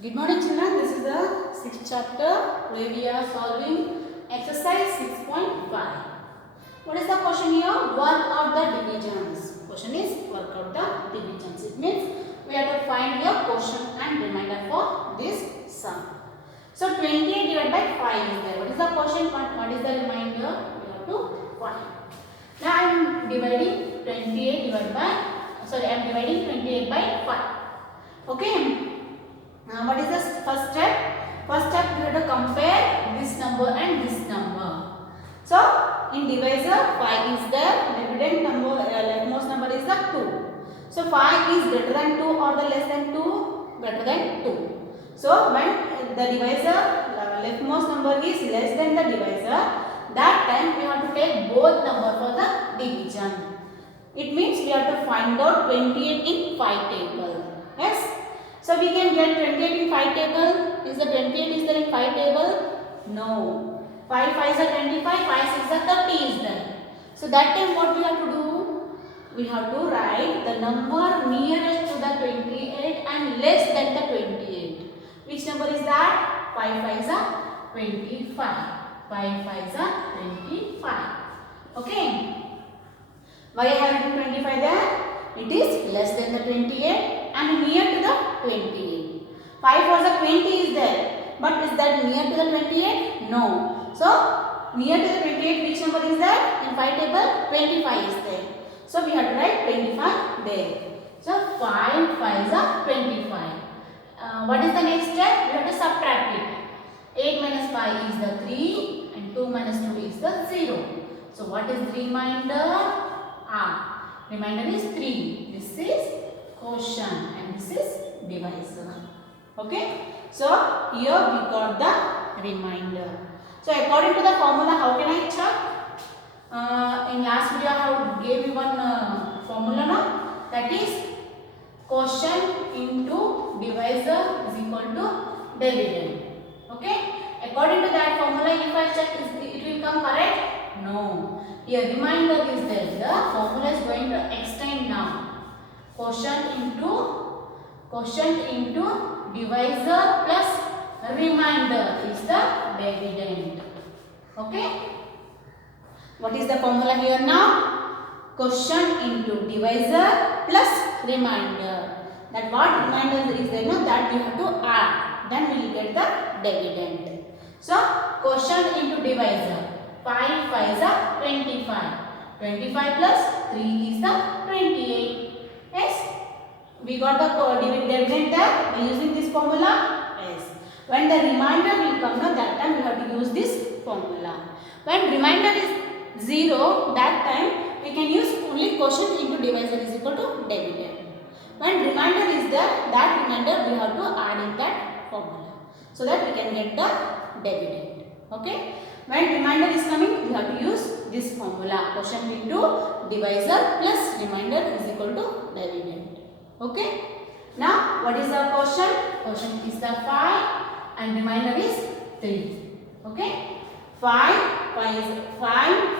Good morning children, this is the 6th chapter where we are solving exercise 6.5. What is the question here? Work out the divisions. Question is work out the divisions. It means we have to find your question and reminder for this sum. So 28 divided by 5 is there. What is the question? What is the reminder? We have to find. Now I am dividing 28 divided by, I am dividing 28 by 5. Okay. Now what is the first step? First step we have to compare this number and this number. So in divisor 5 is there, dividend number, leftmost number is the 2. So 5 is greater than 2 or the less than 2? Greater than 2. So when the divisor leftmost number is less than the divisor, that time we have to take both number for the division. It means we have to find out 28 in 5 table. Yes. So we can get 28 in 5 table. Is the 28 is there in 5 table? No. 5 5 is 25, 5 6 is 30 is there. So that time what we have to do? We have to write the number nearest to the 28 and less than the 28. Which number is that? 5 5 is 25. 5 5 is 25. Okay. Why I have written 25 there? It is less than the 28 and near to the 28. 5 for the 20 is there. But is that near to the 28? No. So, near to the 28 which number is there? In 5 table 25 is there. So, we have to write 25 there. So, 5 5 is 25. What is the next step? We have to subtract it. 8 minus 5 is the 3 and 2 minus 2 is the 0. So, what is the remainder? Remainder is 3. This is quotient and this is divisor. Okay. So here we got the remainder. So according to the formula, how can I check? In last video I have gave you one formula now. That is quotient into divisor is equal to dividend. Okay. According to that formula, if I check, it will come correct? No. Here remainder is there. The formula is going to extend now. Quotient into divisor plus remainder is the dividend. Okay. What is the formula here now? Quotient into divisor plus remainder. That what remainder is there now, that we have to add. Then we will get the dividend. So quotient into divisor. 5 5 is 25. 25 plus 3 is the 28. Yes. We got the dividend there by using this formula. Yes. When the remainder will come now, that time we have to use this formula. When remainder is 0, that time we can use only quotient into divisor is equal to dividend. When remainder is there, that remainder we have to add in that formula, so that we can get the dividend. Okay. When remainder is coming, we have to use this formula. Quotient into divisor plus remainder is equal to dividend. Okay. Now, what is the quotient? Quotient is the 5 and remainder is 3. Okay. 5 is 25.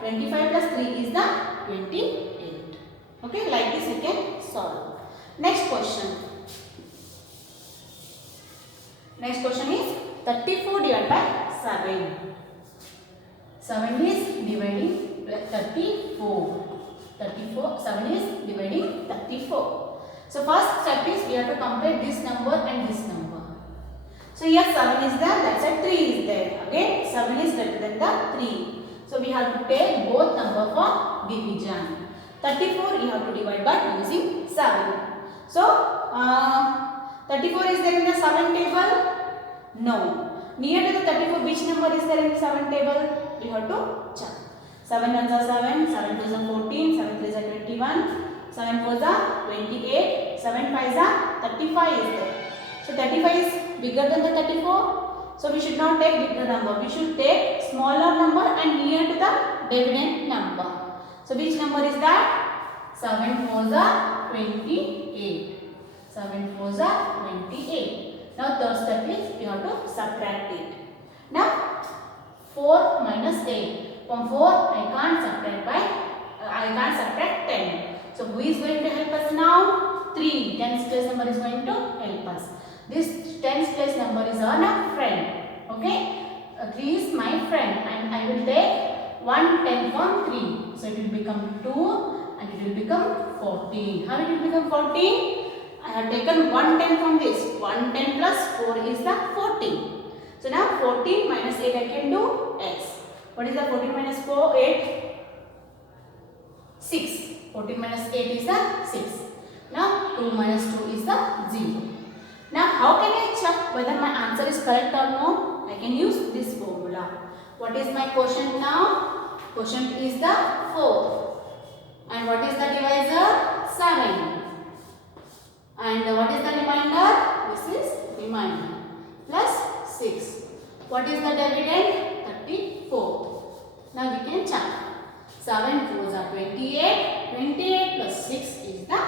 25 plus 3 is the 28. Okay. Like this we can solve. Next question. Next question is 34 divided by 7. 7 is dividing 34. 7 is dividing 34. So first step is we have to compare this number and this number. So here 7 is there, that's why 3 is there. Again 7 is greater than the 3. So we have to take both number for division. 34 you have to divide by using 7. So 34 is there in the 7 table? No. Near to the 34, which number is there in the 7 table? We have to check. 7 1s are 7, 7 2s are 14, 7 3s are 21, 7 4s are 28, 7 5s are 35 is there. So 35 is bigger than the 34. So we should not take bigger number. We should take smaller number and near to the dividend number. So which number is that? 7 4s are 28. 7 4s are 28. Now third step is we have to subtract it. Now 4 minus 8. From 4 I can't subtract 10. So who is going to help us now? 3. 10's place number is going to help This tens place number is on a friend. Okay, 3 is my friend, and I will take 1 10 from 3. So it will become 2 and it will become 14. How it will become 14? I have taken 1 10 from this. 1 10 plus 4 is the 14. So now 14 minus 8 I can do x. What is the 14 minus 4? 8? 6. 14 minus 8 is the 6. Now 2 minus 2 is the 0. Now how can I check whether my answer is correct or no? I can use this formula. What is my quotient now? Quotient is the 4. And what is the divisor? 7. And what is the remainder? This is remainder. Plus 6. What is the dividend? 34. Now we can check. 7 4s are 28. 28 plus 6 is the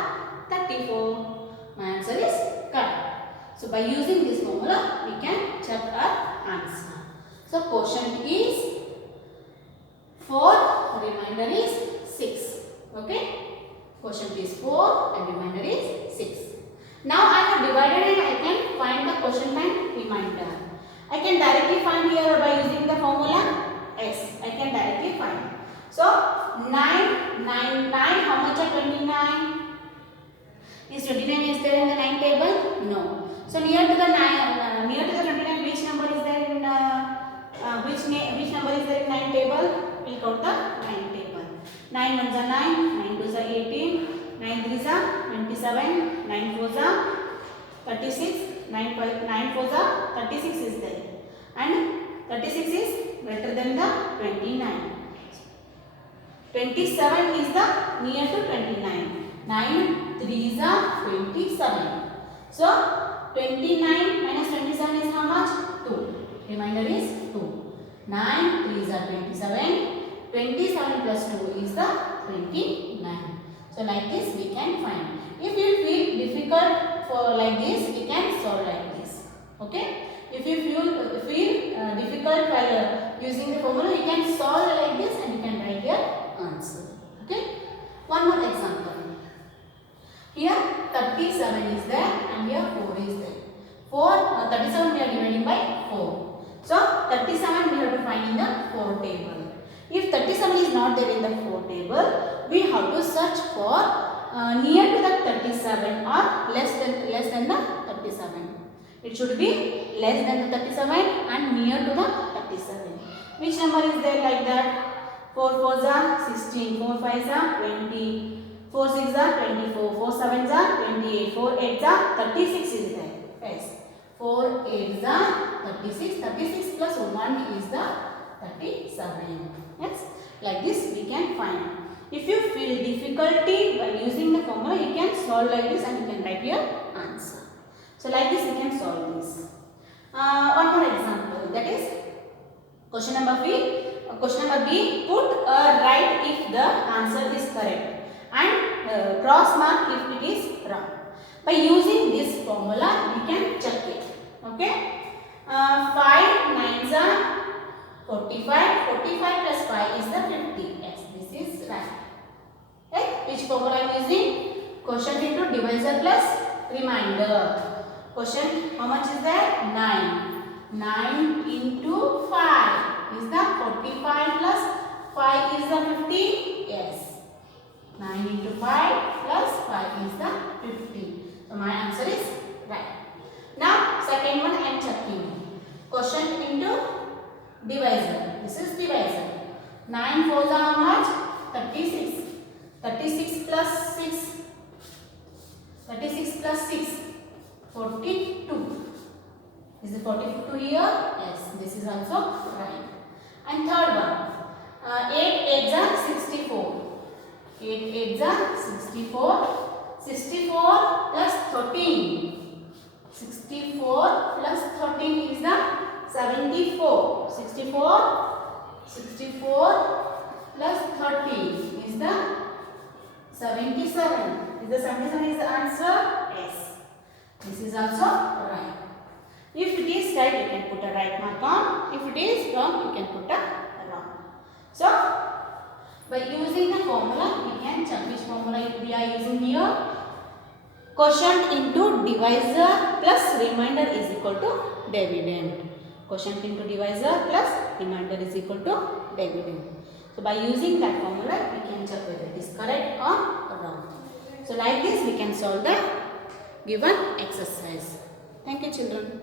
34. My answer is correct. So by using this formula, we can check our answer. So quotient is 4, remainder is 6. Okay? Quotient is 4 and remainder is 6. Now I have divided and I can find the quotient and remainder. I can directly find here by using the formula S. I can directly find. So 9, 9, 9, how much are 29? Is 29 is there in the 9 table? No. So near to the 9, near to the 29, which number is there in which number is there in 9 table? We'll count the 9 table. 9 ones are 9, 9 twos are 18, 9 threes are 27, 9 fours are 36, 9 fours are 36 is there, and 36 is greater than the 29. 27 is the near to 29. 9 threes are 27. So 29 minus 27 is how much? 2. Remainder is 2. 9 threes are 27. 27 plus 2 is the 29. So like this we can find. If you feel difficult for like this, we can solve like this. Okay? If you feel difficult while using the formula, you can solve like this and you can write your answer. Okay? One more example. Here 37 is there and here 4 is there. 37 we are dividing by 4. So 37 we have to find in the 4 table. If 37 is not there in the 4 table, we have to search for near to the 37 or less than the 37. It should be less than the 37 and near to the 37. Which number is there like that? 4 4s are 16, 4 5s are 20, 4 6s are 24, 4 7s are 28, 4 8s are 36 is there. Yes. 4 8s are 36, 36 plus 1 is the 37. Yes. Like this we can find. If you feel difficulty by using the formula, you can solve like this and you can write your answer. So like this you can solve this. One more example, that is question number B. Question number B, put a right if the answer is correct and cross mark if it is wrong. By using this formula, we can check it. Okay? 5 9s are 45. 45 plus 5 is the 50. Yes, this is right. Okay? Which formula I am using? Quotient into divisor plus remainder. Quotient, how much is there? 9. 9 into 5 is the 45 plus 5 is the 50. Yes. 9 into 5 plus 5 is the 50. So my answer is right. Now second one I am checking. Quotient into divisor. This is divisor. 9 4s are how much? 36. 36 plus 6. 36 plus 6. 42. Is the 42 here? Yes. This is also right. And third one. 8 8s are 64. 8 8s are 64. 64 plus 13. 64 plus 13 is the 74. 64 plus 13 is the 77. Is the 77 is the answer? Yes. This is also right. If it is right, you can put a right mark on. If it is wrong, you can put a wrong. So, by using the formula, we can check which formula we are using here. quotient into divisor plus remainder is equal to dividend. Quotient into divisor plus remainder is equal to dividend. So by using that formula, we can check whether it is correct or wrong. So like this, we can solve the given exercise. Thank you, children.